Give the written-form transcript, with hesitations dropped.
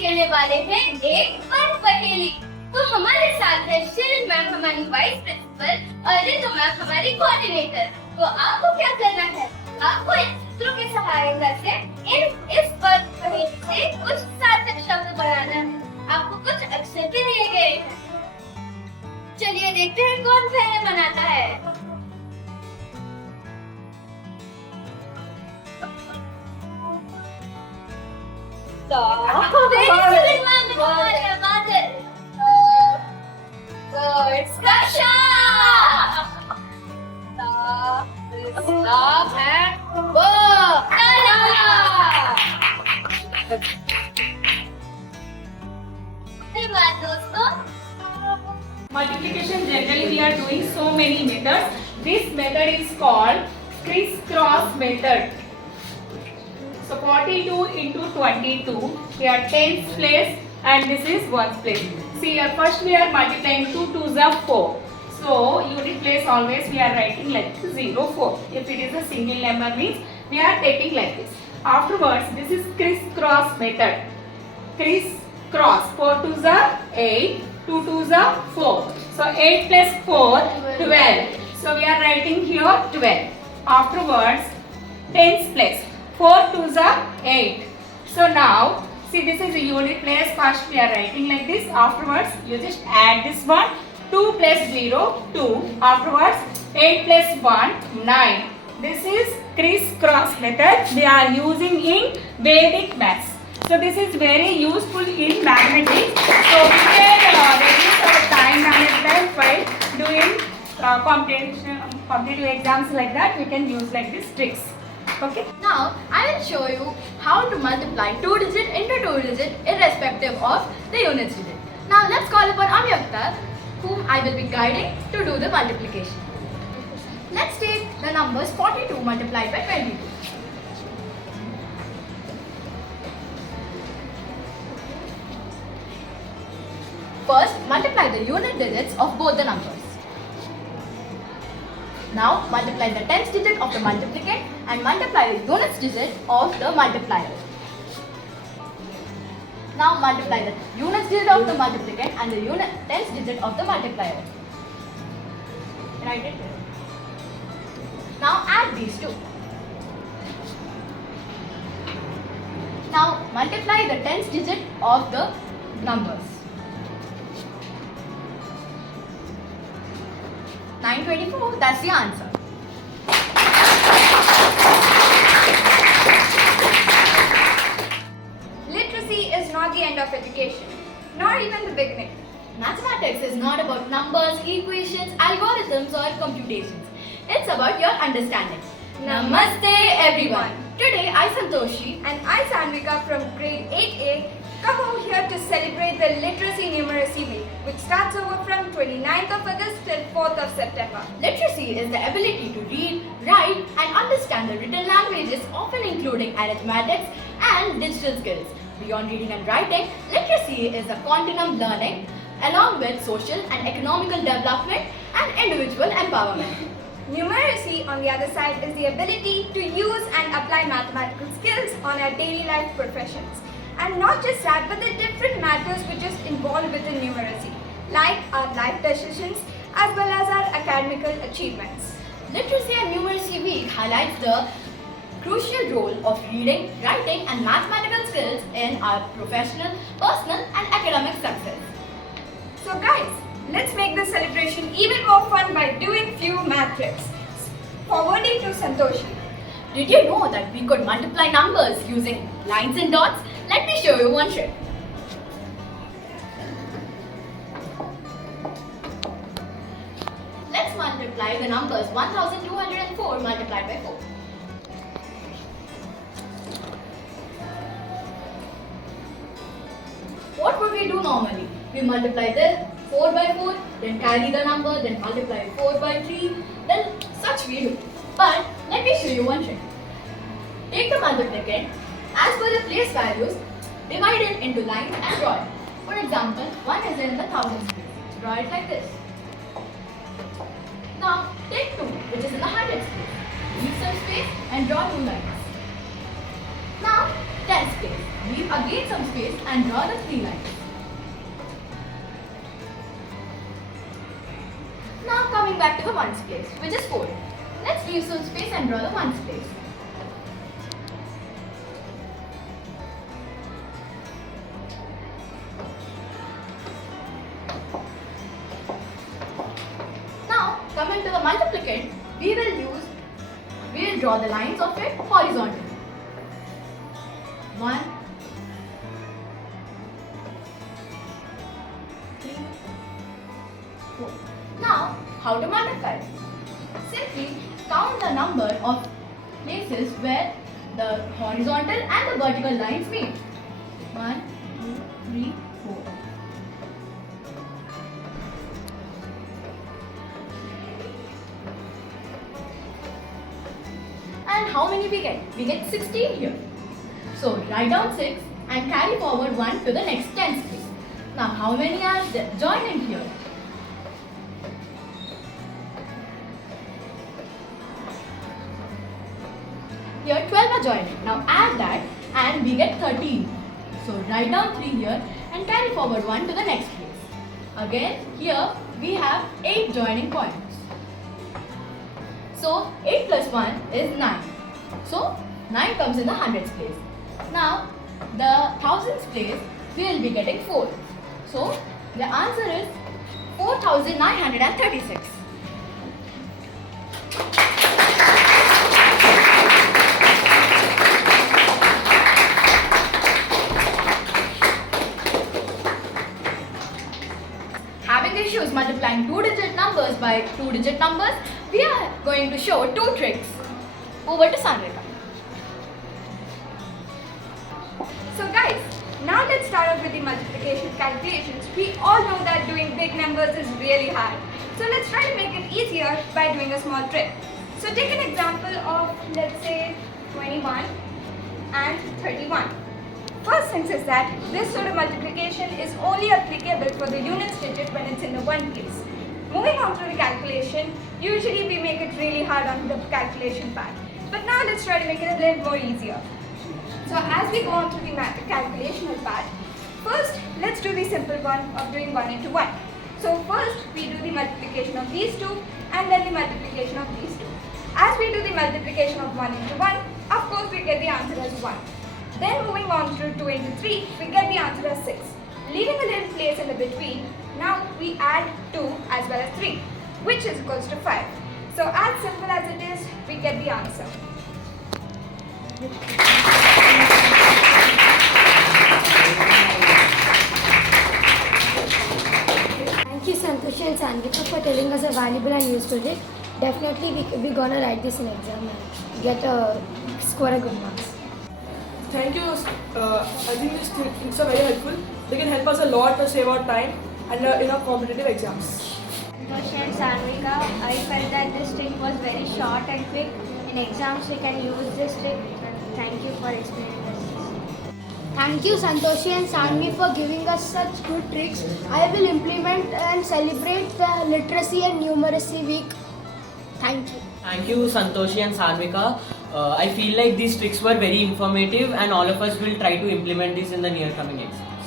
खेलने वाले हैं एक पर पहेली। तो हमारे साथ है शिल्प मैम, हमारी वाइस प्रिंसिपल, और रितु मैम हमारी कोऑर्डिनेटर। तो आपको क्या करना है? आपको इन चित्रों की सहायता से इस पर पहेली से कुछ सार्थक शब्द बनाना है। आपको कुछ अक्षर भी दिए गए हैं। चलिए देखते हैं कौन पहले बनाता है। Multiplication generally we are doing so many methods. This method is called crisscross method. So 42 into 22, we are tens place and this is ones place. See first we are multiplying 2 2s are 4. So unit place always we are writing like 0 4. If it is a single number means we are taking like this. Afterwards this is crisscross method. Crisscross 4 2s are 8, 2 2s are 4. So 8 plus 4 12. So we are writing here 12. Afterwards tens place. 4 2s are 8. So now see this is a unit place. First we are writing like this. Afterwards you just add this one. 2 plus 0 2. Afterwards 8 plus 1 9. This is crisscross method. We are using in Vedic maths. So this is very useful in mathematics. So we can reduce our time management by doing competitive exams like that. We can use like this tricks. Okay. Now I will show you how to multiply 2 digit into 2 digit irrespective of the units digit. Now let's call upon Amyakta, whom I will be guiding to do the multiplication. Let's take the numbers 42 multiplied by 22. First, multiply the unit digits of both the numbers. Now, multiply the tens digit of the multiplicand and multiply the units digit of the multiplier. Now, multiply the units digit of the multiplicand and the tens digit of the multiplier. Write it there. Now, add these two. Now, multiply the tens digit of the numbers. 924, that's the answer. Literacy is not the end of education, nor even the beginning. Mathematics is not about numbers, equations, algorithms or computations. It's about your understanding. Namaste everyone. Today I Santoshi And I, Sanvika from grade 8A, come over here to celebrate the Literacy Numeracy Week, which starts over from 29th of August till 4th of September. Literacy is the ability to read, write and understand the written languages, often including arithmetics and digital skills. Beyond reading and writing, literacy is a continuum learning along with social and economical development and individual empowerment. Numeracy, on the other side, is the ability to use and apply mathematical skills on our daily life professions. And not just that, but the different matters which is involved within numeracy, like our life decisions as well as our academical achievements. Literacy and Numeracy Week highlights the crucial role of reading, writing and mathematical skills in our professional, personal and academic success. So guys, let's make this celebration even more fun by doing few math tricks. Forwarding to Santoshi. Did you know that we could multiply numbers using lines and dots? Let me show you one trick. Let's multiply the numbers 1204 multiplied by 4. What would we do normally? We multiply the 4 by 4, then carry the number, then multiply 4 by 3, then such we do. But let me show you one trick. Take the multiplicand, as per the place values, divide it into lines and draw it. For example, 1 is in the thousands place. Draw it like this. Now take 2, which is in the hundreds place. Leave some space and draw 2 lines. Now tens place. Leave again some space and draw the 3 lines. Now coming back to the ones place, which is 4. Let's leave some space and draw the ones place. Now coming to the multiplicand, we will draw the lines of it horizontally. 1, 3, 4. Now, how to multiply? Simply count the number of places where the horizontal and the vertical lines meet. 1, 2, 3, 4. And how many we get? We get 16 here. So write down 6 and carry forward 1 to the next tens place. Now how many are joined in here? Here 12 are joined. Now add that and we get 13. So write down 3 here and carry forward 1 to the next place. Again here we have 8 joining points. So 8 plus 1 is 9. So 9 comes in the hundreds place. Now the thousands place we will be getting 4. So the answer is 4936. Having issues multiplying 2-digit numbers by 2-digit numbers, we are going to show 2 tricks. Over to Sanrika. So guys, now let's start off with the multiplication calculations. We all know that doing big numbers is really hard. So let's try to make it easier by doing a small trick. So take an example of, let's say, 21 and 31. First thing is that this sort of multiplication is only applicable for the units digit when it's in the 1 place. Moving on to the calculation, usually we make it really hard on the calculation part. But now let's try to make it a little more easier. So as we go on through the calculational part, first let's do the simple one of doing 1 into 1. So first we do the multiplication of these two and then the multiplication of these two. As we do the multiplication of 1 into 1, of course we get the answer as 1. Then moving on to 2 into 3, we get the answer as 6. Leaving a little place in the between, now we add 2 as well as 3, which is equals to 5. So as simple as it is, we get the answer. Thank you, Santoshi and Sangeeta, for telling us a valuable and useful tip. Definitely, we're gonna write this in exam and score a good marks. Thank you. I think these tricks are very helpful. They can help us a lot to save our time and in our competitive exams. Santosh and Sanvika, I felt that this trick was very short and quick. In exams, we can use this trick. Thank you for explaining this. Thank you, Santoshi and Sanvi, for giving us such good tricks. I will implement and celebrate the Literacy and Numeracy Week. Thank you. Thank you, Santoshi and Sanvika. I feel like these tricks were very informative and all of us will try to implement this in the near coming exams.